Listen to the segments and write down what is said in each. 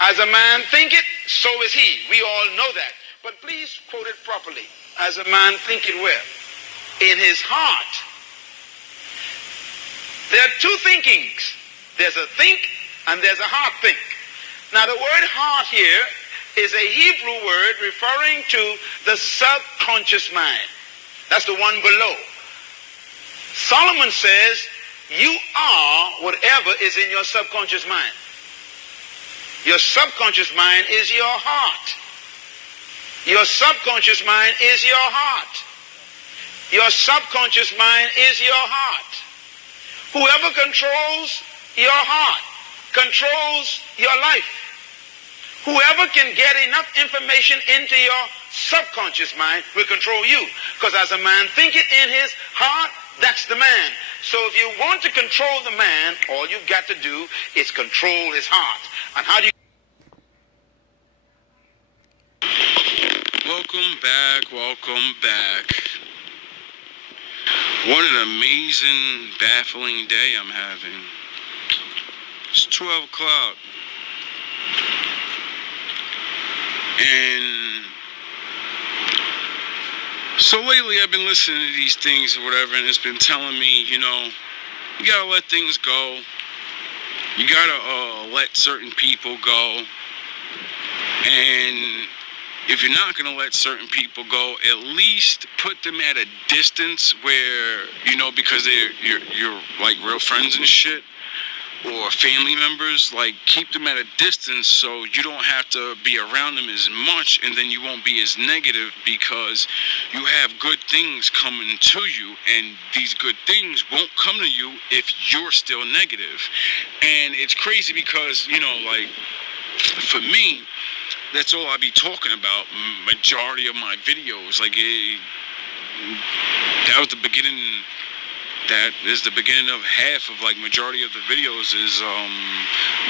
As a man thinketh, so is he. We all know that. But please quote it properly. As a man thinketh where? In his heart. There are two thinkings. There's a think and there's a heart think. Now the word heart here is a Hebrew word referring to the subconscious mind. That's the one below. Solomon says, you are whatever is in your subconscious mind. Your subconscious mind is your heart. Your subconscious mind is your heart. Your subconscious mind is your heart. Whoever controls your heart controls your life. Whoever can get enough information into your subconscious mind will control you. Because as a man thinketh in his heart, that's the man. So if you want to control the man, all you've got to do is control his heart. And how do you... Welcome back. What an amazing, baffling day I'm having. It's 12 o'clock. And so lately I've been listening to these things or whatever, and it's been telling me, you gotta let things go. You gotta let certain people go. And if you're not going to let certain people go, at least put them at a distance where, because you're like real friends and shit, or family members, like keep them at a distance so you don't have to be around them as much, and then you won't be as negative because you have good things coming to you, and these good things won't come to you if you're still negative. And it's crazy because, like for me, that's all I be talking about, majority of my videos. Like, that was the beginning, that is the beginning of half of, like, majority of the videos is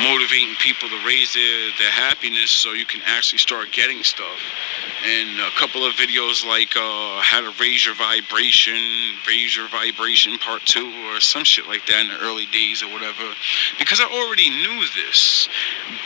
motivating people to raise their happiness so you can actually start getting stuff. And a couple of videos like how to raise your vibration part 2 or some shit like that in the early days or whatever. Because I already knew this,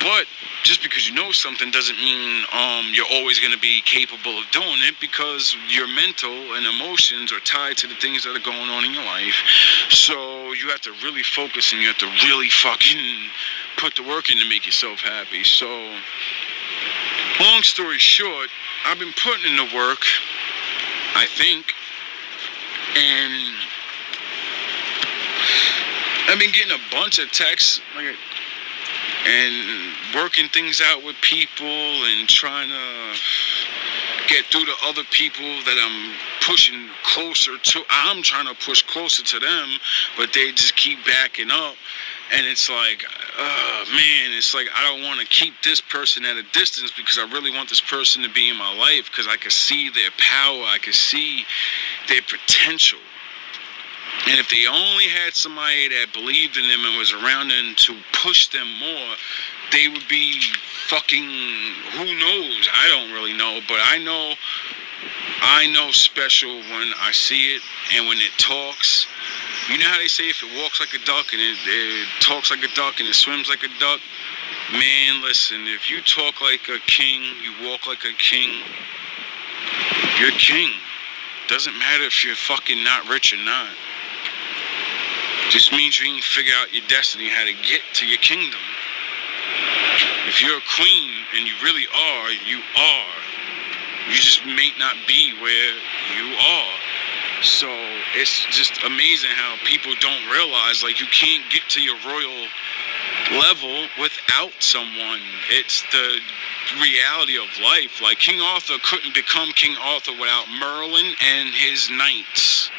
but just because you know something doesn't mean you're always going to be capable of doing it, because your mental and emotions are tied to the things that are going on in your life. So you have to really focus and you have to really fucking put the work in to make yourself happy. So long story short, I've been putting in the work, I think, and I've been getting a bunch of texts, and working things out with people and trying to get through to other people that I'm pushing closer to. I'm trying to push closer to them, but they just keep backing up. And it's like, man, it's like I don't want to keep this person at a distance because I really want this person to be in my life because I can see their power, I can see their potential. And if they only had somebody that believed in them and was around them to push them more, they would be fucking, who knows? I don't really know, but I know special when I see it and when it talks. You know how they say if it walks like a duck and it talks like a duck and it swims like a duck? Man, listen, if you talk like a king, you walk like a king, you're king. Doesn't matter if you're fucking not rich or not. Just means you ain't figure out your destiny, how to get to your kingdom. If you're a queen and you really are, you are. You just may not be where you are. So it's just amazing how people don't realize, like, you can't get to your royal level without someone. It's the reality of life. Like, King Arthur couldn't become King Arthur without Merlin and his knights.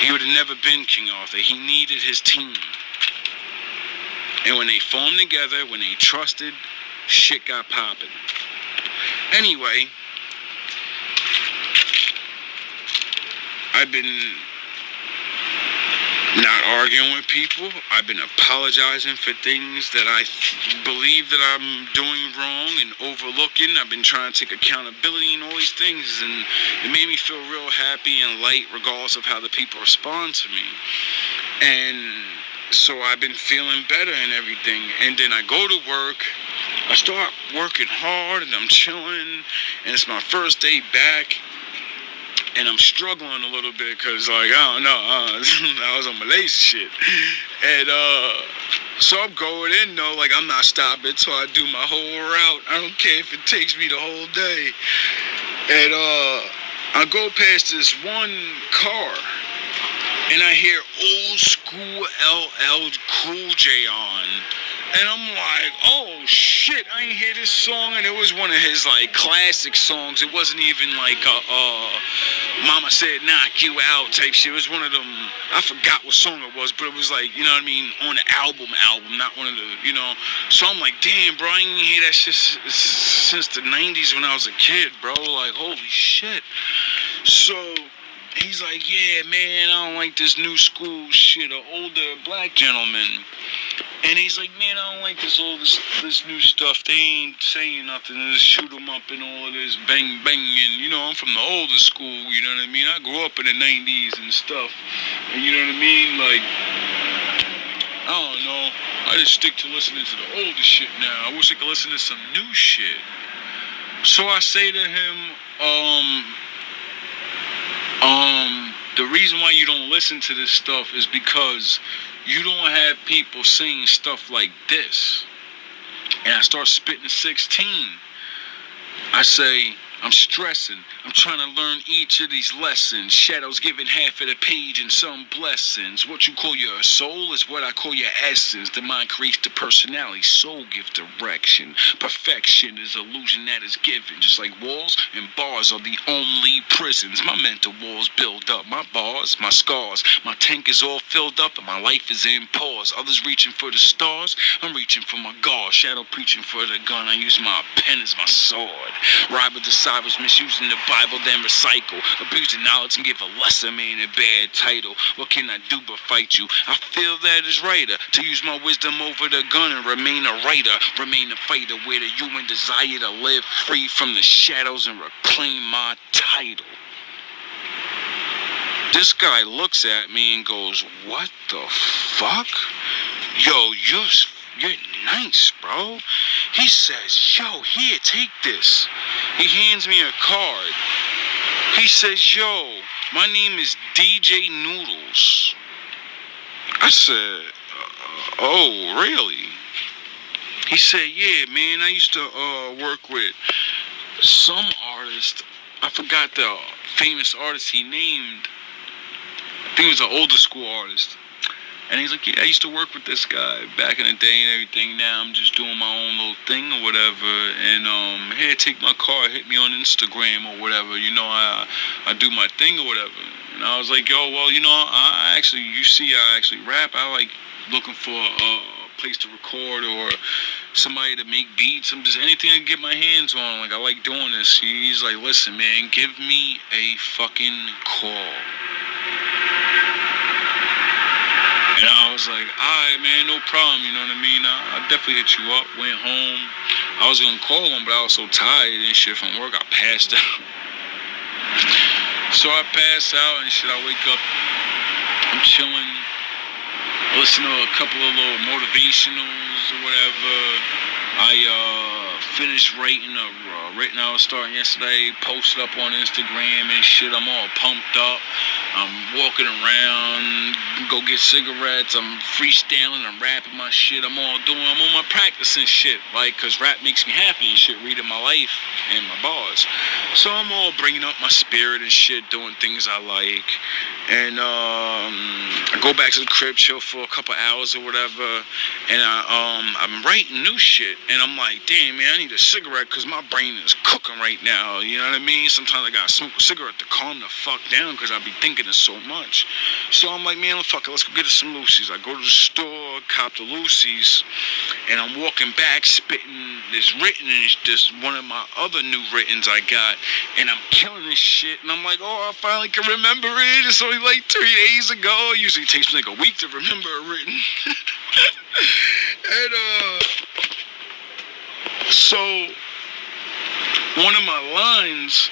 He would have never been King Arthur. He needed his team. And when they formed together, when they trusted, shit got popping. Anyway, I've been not arguing with people. I've been apologizing for things that I believe that I'm doing wrong and overlooking. I've been trying to take accountability and all these things, and it made me feel real happy and light regardless of how the people respond to me. And So I've been feeling better and everything. And then I go to work. I start working hard and I'm chilling. And it's my first day back. And I'm struggling a little bit because, like, I don't know. I was on my lazy shit. And so I'm going in, though. Like, I'm not stopping till I do my whole route. I don't care if it takes me the whole day. And I go past this one car. And I hear old school LL Cool J on. And I'm like, oh shit, I ain't hear this song. And it was one of his like classic songs. It wasn't even like Mama Said Knock You Out type shit. It was one of them, I forgot what song it was, but it was like, you know what I mean, on the album, not one of the, you know. So I'm like, damn, bro, I ain't hear that shit since the 90s when I was a kid, bro. Like, holy shit. So he's like, yeah, man, I don't like this new school shit. An older black gentleman. And he's like, man, I don't like this new stuff. They ain't saying nothing. They just shoot them up and all of this bang banging. You know, I'm from the older school, you know what I mean? I grew up in the 90s and stuff. And you know what I mean? Like, I don't know. I just stick to listening to the older shit now. I wish I could listen to some new shit. So I say to him, the reason why you don't listen to this stuff is because you don't have people saying stuff like this. And I start spitting 16. I say, I'm stressing. I'm trying to learn each of these lessons. Shadows giving half of the page and some blessings. What you call your soul is what I call your essence. The mind creates the personality. Soul gives direction. Perfection is illusion that is given. Just like walls and bars are the only prisons. My mental walls build up. My bars, my scars. My tank is all filled up and my life is in pause. Others reaching for the stars. I'm reaching for my God. Shadow preaching for the gun. I use my pen as my sword. Ride with the Cyrus, misusing the Bible, then recycle. Abusing knowledge and give a lesser man a bad title. What can I do but fight you? I feel that is righter to use my wisdom over the gun and remain a writer. Remain a fighter with a human desire to live free from the shadows and reclaim my title. This guy looks at me and goes, what the fuck? Yo, you're nice, bro. He says, yo, here, take this. He hands me a card. He says, yo, my name is DJ Noodles. I said, oh, really? He said, yeah, man, I used to work with some artist. I forgot the famous artist he named. I think it was an older school artist. And he's like, yeah, I used to work with this guy back in the day and everything. Now I'm just doing my own little thing or whatever. And here, take my card, hit me on Instagram or whatever. You know, I do my thing or whatever. And I was like, yo, well, you know, I actually rap. I like looking for a place to record or somebody to make beats. I'm just anything I can get my hands on. Like, I like doing this. He's like, listen, man, give me a fucking call. And I was like, alright, man, no problem, you know what I mean? I'll definitely hit you up. Went home. I was going to call him, but I was so tired and shit from work, I passed out. So I passed out and shit, I wake up, I'm chilling, listen to a couple of little motivationals or whatever. I finished writing I was starting yesterday, posted up on Instagram and shit. I'm all pumped up. I'm walking around, go get cigarettes. I'm freestyling, I'm rapping my shit. I'm on my practicing shit, like, cause rap makes me happy and shit, reading my life and my bars. So I'm all bringing up my spirit and shit, doing things I like. And I go back to the crib, chill for a couple hours or whatever, and I'm writing new shit, and I'm like, damn, man, I need a cigarette because my brain is cooking right now, you know what I mean? Sometimes I gotta smoke a cigarette to calm the fuck down because I be thinking it so much. So I'm like, man, fuck it, let's go get us some Lucy's. I go to the store, cop the Lucy's, and I'm walking back, spitting this one of my other new writtens I got, and I'm killing this shit, and I'm like, oh, I finally can remember it. It's only like 3 days ago. It usually takes me like a week to remember a written. And so one of my lines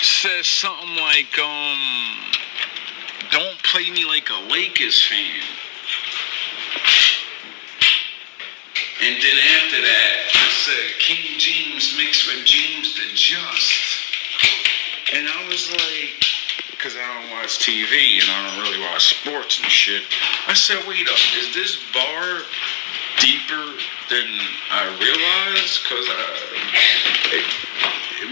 says something like don't play me like a Lakers fan. And then after that, I said, King James mixed with James the Just. And I was like, because I don't watch TV and I don't really watch sports and shit. I said, wait up, is this bar deeper than I realized? Because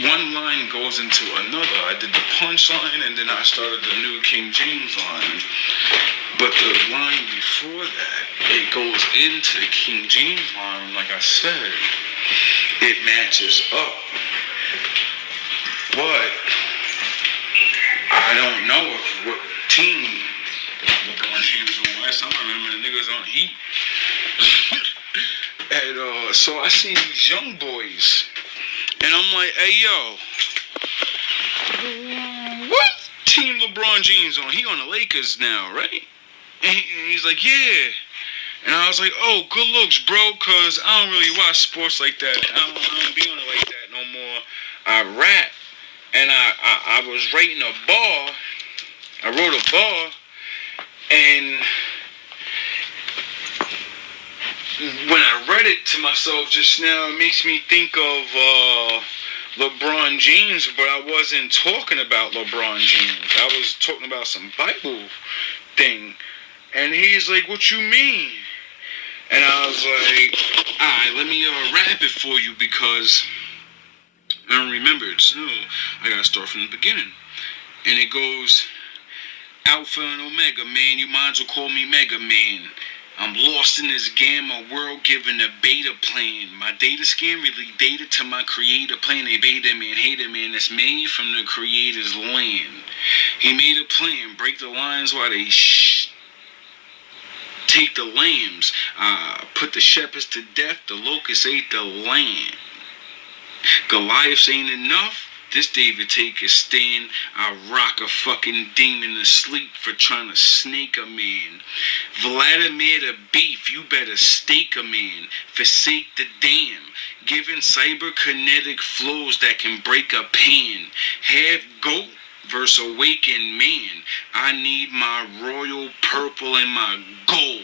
one line goes into another. I did the punchline and then I started the new King James line. But the line before that, it goes into the King James line. Like I said, it matches up. But I don't know what team LeBron James on last time. I remember the niggas on Heat. And so I see these young boys, and I'm like, hey, yo, what team LeBron James on? He on the Lakers now, right? And he's like, yeah. And I was like, oh, good looks, bro, because I don't really watch sports like that. I don't be on it like that no more. I rap. And I was writing a bar. I wrote a bar. And when I read it to myself just now, it makes me think of LeBron James, but I wasn't talking about LeBron James. I was talking about some Bible thing. And he's like, what you mean? And I was like, all right, let me rap it for you because I don't remember it. So I got to start from the beginning. And it goes, Alpha and Omega, man, you might as well call me Mega Man. I'm lost in this gamma world given a beta plan. My data scan really dated to my creator plan. A beta man, hater man that's made from the creator's land. He made a plan, break the lines while they take the lambs. Put the shepherds to death, the locusts ate the land. Goliaths ain't enough. This David take a stand. I rock a fucking demon to sleep for trying to snake a man. Vladimir the beef, you better stake a man. Forsake the dam. Giving cyberkinetic flows that can break a pan. Half goat versus awakened man. I need my royal purple and my gold.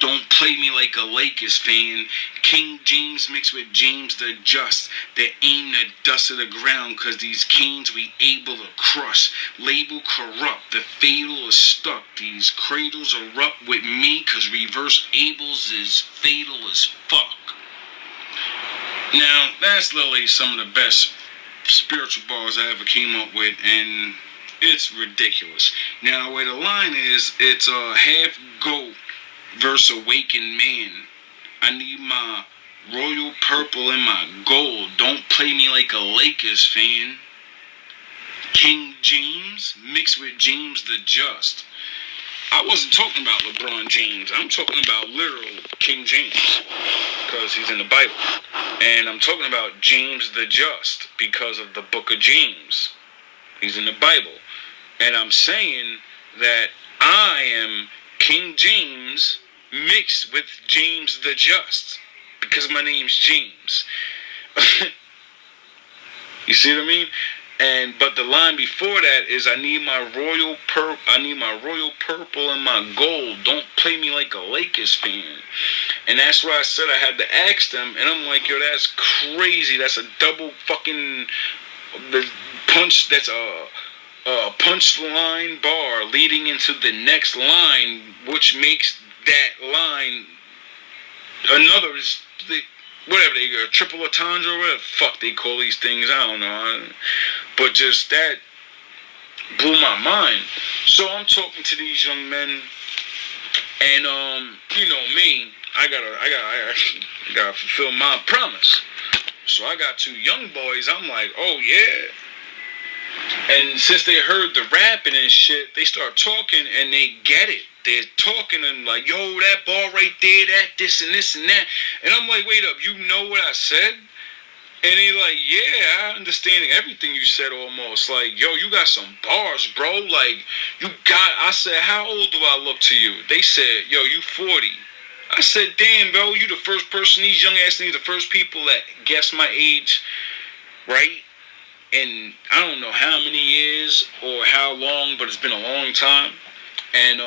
Don't play me like a Lakers fan. King James mixed with James the Just. They aim the dust of the ground cause these canes we able to crush. Label corrupt, the fatal is stuck. These cradles erupt with me cause reverse Abel's is fatal as fuck. Now, that's literally some of the best spiritual bars I ever came up with, and it's ridiculous. Now, where the line is, it's half goat versus awakened man. I need my royal purple and my gold. Don't play me like a Lakers fan. King James mixed with James the Just. I wasn't talking about LeBron James. I'm talking about literal King James because he's in the Bible. And I'm talking about James the Just because of the book of James. He's in the Bible. And I'm saying that I am King James mixed with James the Just because my name's James. You see what I mean? But the line before that is I need my royal purple and my gold. Don't play me like a Lakers fan. And that's why I said I had to ask them, and I'm like, yo, that's crazy. That's a double fucking punch. That's a punchline bar leading into the next line, which makes that line another, whatever they go, triple entendre or whatever the fuck they call these things, I don't know. But just that blew my mind. So I'm talking to these young men, and you know me, I gotta fulfill my promise. So I got two young boys. I'm like, oh yeah. And since they heard the rapping and shit, they start talking and they get it. They're talking and like, yo, that ball right there, that, this and this and that. And I'm like, wait up, you know what I said? And they like, yeah, I understand everything you said almost. Like, yo, you got some bars, bro. Like, I said, how old do I look to you? They said, yo, you 40. I said, damn, bro, you the first person, these young ass niggas, the first people that guess my age, right? And I don't know how many years or how long, but it's been a long time. And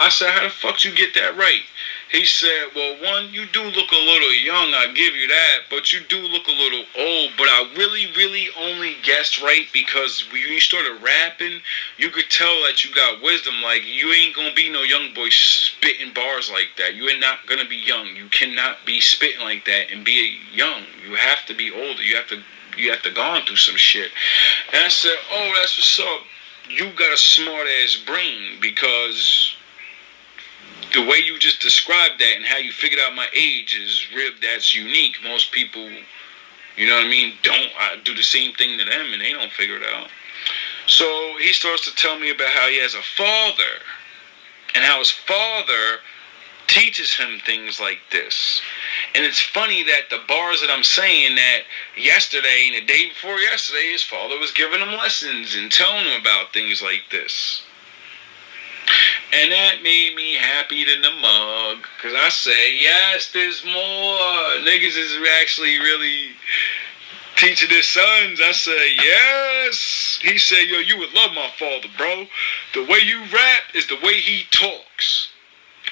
I said, how the fuck you get that right? He said, well, one, you do look a little young, I give you that, but you do look a little old. But I really, really only guessed right because when you started rapping, you could tell that you got wisdom. Like, you ain't gonna be no young boy spitting bars like that. You ain't not gonna be young. You cannot be spitting like that and be young. You have to be older. You have to gone through some shit. And I said, oh, that's what's up. You got a smart ass brain because the way you just described that and how you figured out my age is real. That's unique. Most people, you know what I mean, don't do the same thing to them and they don't figure it out. So he starts to tell me about how he has a father and how his father teaches him things like this. And it's funny that the bars that I'm saying that yesterday and the day before yesterday, his father was giving him lessons and telling him about things like this. And that made me happy to the mug. Because I say, yes, there's more. Niggas is actually really teaching their sons. I say, yes. He said, yo, you would love my father, bro. The way you rap is the way he talks.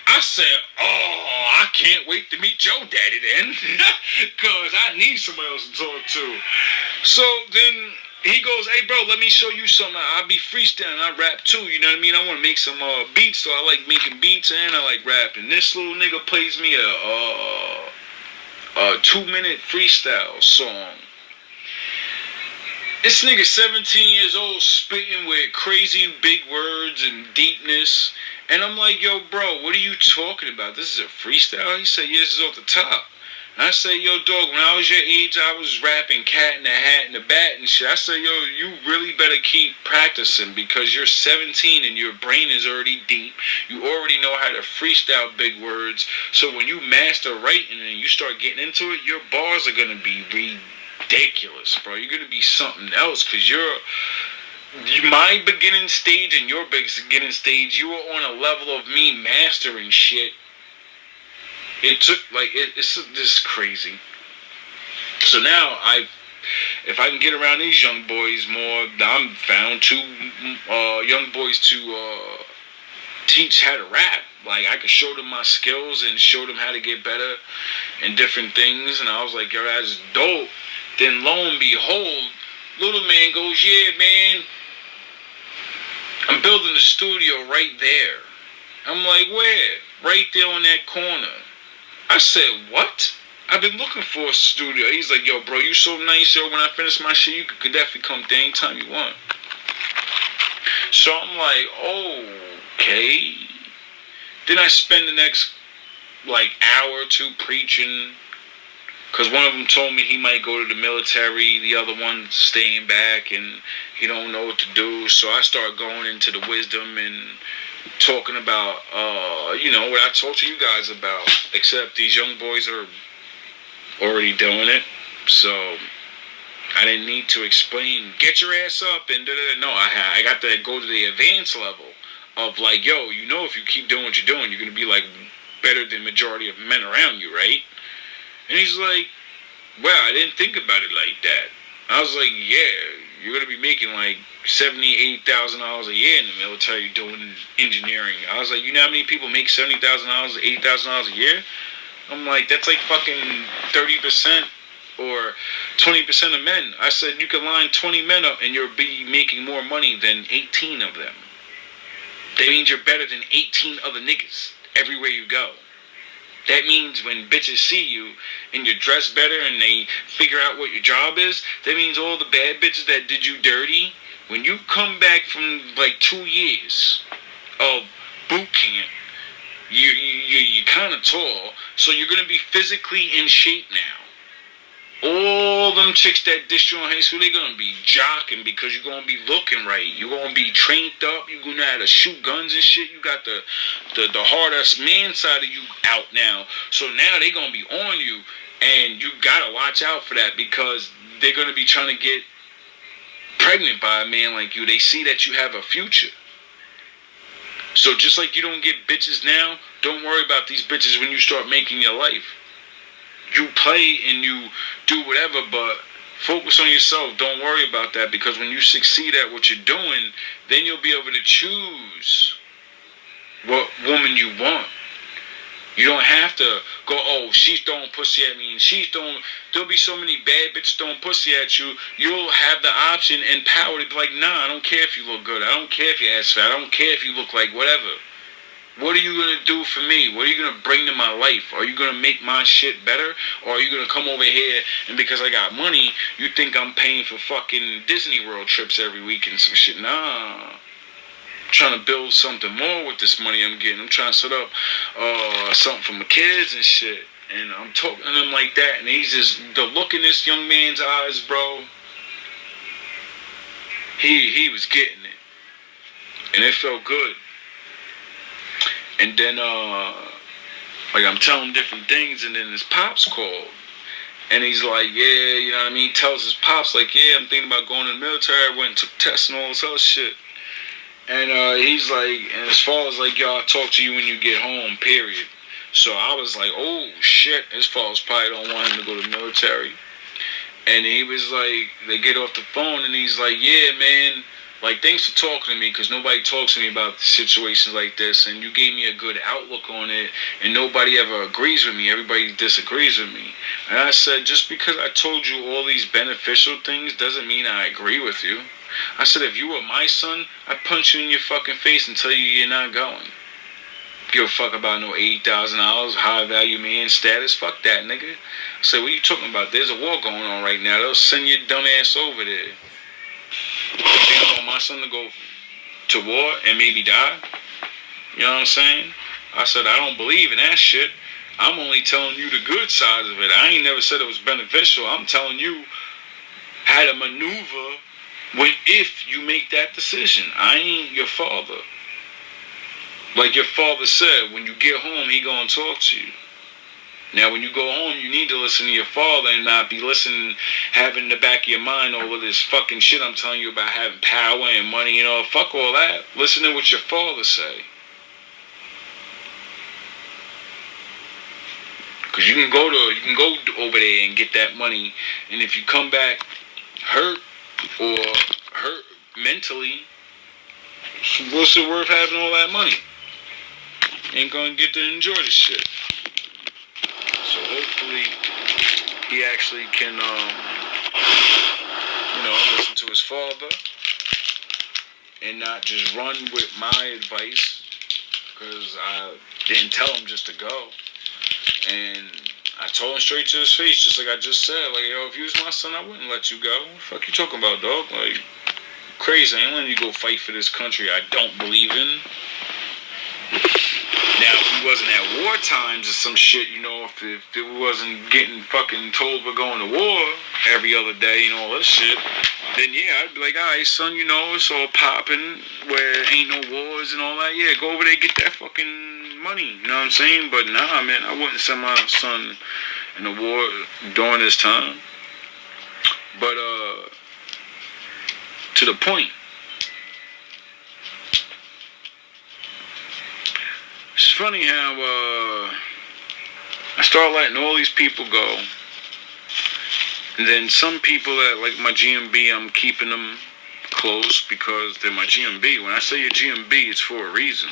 I said, oh, I can't wait to meet your daddy then. Because I need somebody else to talk to. So then he goes, hey, bro, let me show you something. I be freestyling. I rap, too. You know what I mean? I want to make some beats, so I like making beats and I like rapping. This little nigga plays me a 2-minute freestyle song. This nigga 17 years old spitting with crazy big words and deepness. And I'm like, yo, bro, what are you talking about? This is a freestyle? He said, yeah, this is off the top. And I say, yo, dog, when I was your age, I was rapping Cat in the Hat and the Bat and shit. I say, yo, you really better keep practicing because you're 17 and your brain is already deep. You already know how to freestyle big words. So when you master writing and you start getting into it, your bars are going to be ridiculous, bro. You're going to be something else because my beginning stage and your beginning stage, you were on a level of me mastering shit. It took, like, it's just crazy. So now, if I can get around these young boys more, I'm found 2 young boys to teach how to rap. Like, I could show them my skills and show them how to get better and different things. And I was like, yo, that's dope. Then lo and behold, little man goes, yeah, man, I'm building a studio right there. I'm like, where? Right there on that corner. I said, what? I've been looking for a studio. He's like, yo, bro, you so nice, yo. When I finish my shit, you could definitely come there anytime you want. So I'm like, okay. Then I spend the next, like, hour or two preaching. Because one of them told me he might go to the military. The other one staying back and he don't know what to do. So I start going into the wisdom and talking about, what I talked to you guys about. Except these young boys are already doing it. So I didn't need to explain, get your ass up and da-da-da. No, I got to go to the advanced level of like, yo, if you keep doing what you're doing, you're going to be like better than majority of men around you, right? And he's like, well, I didn't think about it like that. I was like, yeah, you're going to be making like $70,000, $80,000 a year in the military doing engineering. I was like, you know how many people make $70,000, $80,000 a year? I'm like, that's like fucking 30% or 20% of men. I said, you can line 20 men up and you'll be making more money than 18 of them. That means you're better than 18 other niggas everywhere you go. That means when bitches see you and you're dressed better and they figure out what your job is, that means all the bad bitches that did you dirty, when you come back from like 2 years of boot camp, you're kind of tall, so you're going to be physically in shape now. All them chicks that dish you in high school, they're going to be jocking because you're going to be looking right. You're going to be trained up. You're going to know how to shoot guns and shit. You got the hard-ass man side of you out now. So now they're going to be on you, and you got to watch out for that because they're going to be trying to get pregnant by a man like you. They see that you have a future. So just like you don't get bitches now, don't worry about these bitches when you start making your life. You play and you do whatever, but focus on yourself. Don't worry about that because when you succeed at what you're doing, then you'll be able to choose woman you want. You don't have to go, oh, she's throwing pussy at me, and there'll be so many bad bitches throwing pussy at you, you'll have the option and power to be like, nah, I don't care if you look good, I don't care if your ass fat, I don't care if you look like whatever. What are you going to do for me? What are you going to bring to my life? Are you going to make my shit better? Or are you going to come over here and because I got money, you think I'm paying for fucking Disney World trips every week and some shit? Nah. Trying to build something more with this money I'm getting. I'm trying to set up something for my kids and shit. And I'm talking to him like that, and he's just, the look in this young man's eyes, bro, he was getting it. And it felt good. And then, like, I'm telling him different things, and then his pops called. And he's like, yeah, you know what I mean? He tells his pops, like, yeah, I'm thinking about going to the military. I went and took tests and all this other shit. And he's like, and as far as like, y'all talk to you when you get home, period. So I was like, oh shit, his fathers probably don't want him to go to the military. And he was like, they get off the phone and he's like, yeah, man, like, thanks for talking to me, because nobody talks to me about situations like this, and you gave me a good outlook on it, and nobody ever agrees with me, everybody disagrees with me. And I said, just because I told you all these beneficial things doesn't mean I agree with you. I said, if you were my son, I'd punch you in your fucking face and tell you you're not going. Give a fuck about no $80,000, high value man status. Fuck that, nigga. I said, what are you talking about? There's a war going on right now. They'll send your dumb ass over there. You think I want my son to go to war and maybe die? You know what I'm saying? I said, I don't believe in that shit. I'm only telling you the good sides of it. I ain't never said it was beneficial. I'm telling you how to maneuver if you make that decision. I ain't your father. Like your father said, when you get home, he gonna talk to you. Now, when you go home, you need to listen to your father and not be listening, having in the back of your mind all of this fucking shit I'm telling you about having power and money and all. Fuck all that. Listen to what your father say. Because you can go over there and get that money, and if you come back hurt or hurt mentally, what's it worth having all that money? Ain't gonna get to enjoy this shit. So hopefully he actually can, listen to his father and not just run with my advice, because I didn't tell him just to go. And I told him straight to his face, just like I just said, like, yo, if you was my son, I wouldn't let you go. What the fuck you talking about, dog? Like, crazy. I ain't letting you go fight for this country I don't believe in. Now, if we wasn't at war times or some shit, if we wasn't getting fucking told we're going to war every other day and all this shit, then yeah, I'd be like, alright, son, it's all popping where ain't no wars and all that. Yeah, go over there and get that fucking money, you know what I'm saying? But nah, man, I wouldn't send my son in a war during this time. But, to the point. It's funny how I start letting all these people go, and then some people that like my GMB, I'm keeping them close because they're my GMB. When I say you're GMB, it's for a reason.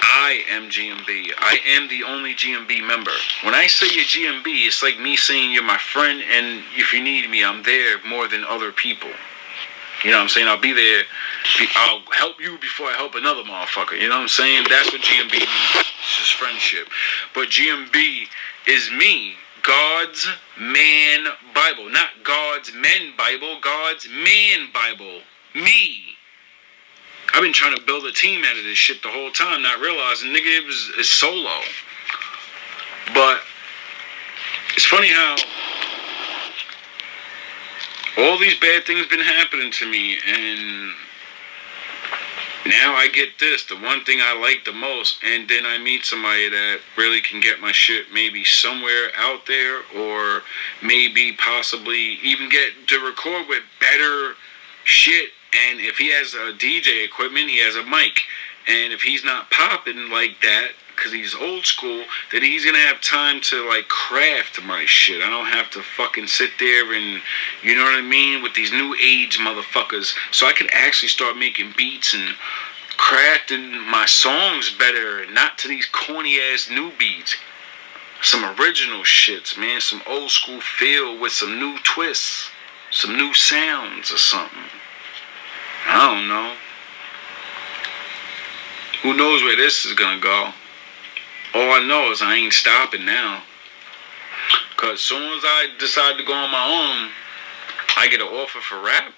I am GMB. I am the only GMB member. When I say you're GMB, it's like me saying you're my friend, and if you need me, I'm there more than other people. You know what I'm saying? I'll be there. I'll help you before I help another motherfucker. You know what I'm saying? That's what GMB means. It's just friendship. But GMB is me. God's Man Bible. Not God's Men Bible. God's Man Bible. Me. I've been trying to build a team out of this shit the whole time, not realizing, nigga, it's solo. But it's funny how all these bad things been happening to me, and now I get this, the one thing I like the most, and then I meet somebody that really can get my shit maybe somewhere out there, or maybe possibly even get to record with better shit. And if he has a DJ equipment, he has a mic. And if he's not popping like that, because he's old school, then he's going to have time to, like, craft my shit. I don't have to fucking sit there and, you know what I mean, with these new age motherfuckers. So I can actually start making beats and crafting my songs better, not to these corny ass new beats. Some original shits, man. Some old school feel with some new twists, some new sounds or something. I don't know. Who knows where this is gonna go? All I know is I ain't stopping now. Cause as soon as I decide to go on my own, I get an offer for rap.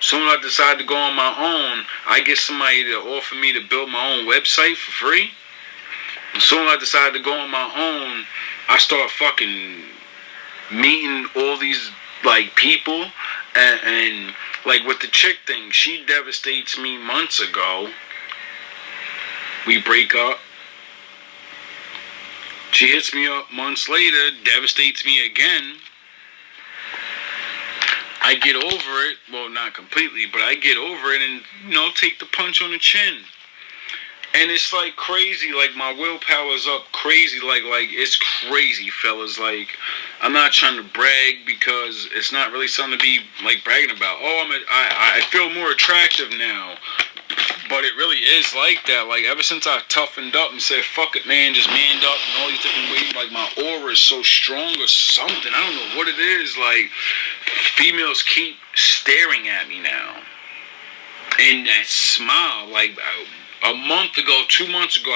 Soon as I decide to go on my own, I get somebody to offer me to build my own website for free. As soon as I decide to go on my own, I start fucking meeting all these like people and like with the chick thing, she devastates me months ago. We break up. She hits me up months later, devastates me again. I get over it, well, not completely, but I get over it and, take the punch on the chin. And it's like crazy, like my willpower's up crazy, like it's crazy, fellas. Like, I'm not trying to brag because it's not really something to be like bragging about. Oh, I feel more attractive now. But it really is like that. Like, ever since I toughened up and said, fuck it, man, just manned up and all these different ways, like, my aura is so strong or something. I don't know what it is. Like, females keep staring at me now. And that smile, like, a month ago, 2 months ago,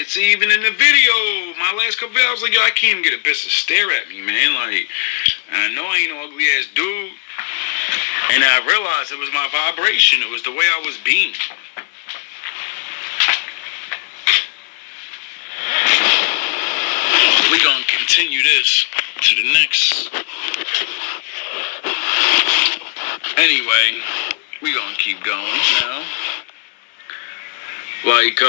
it's even in the video, my last couple videos, I was like, yo, I can't even get a bitch to stare at me, man. Like, and I know I ain't no ugly ass dude. And I realized it was my vibration. It was the way I was being. We gonna continue this to the next. Anyway, we gonna keep going now. Like,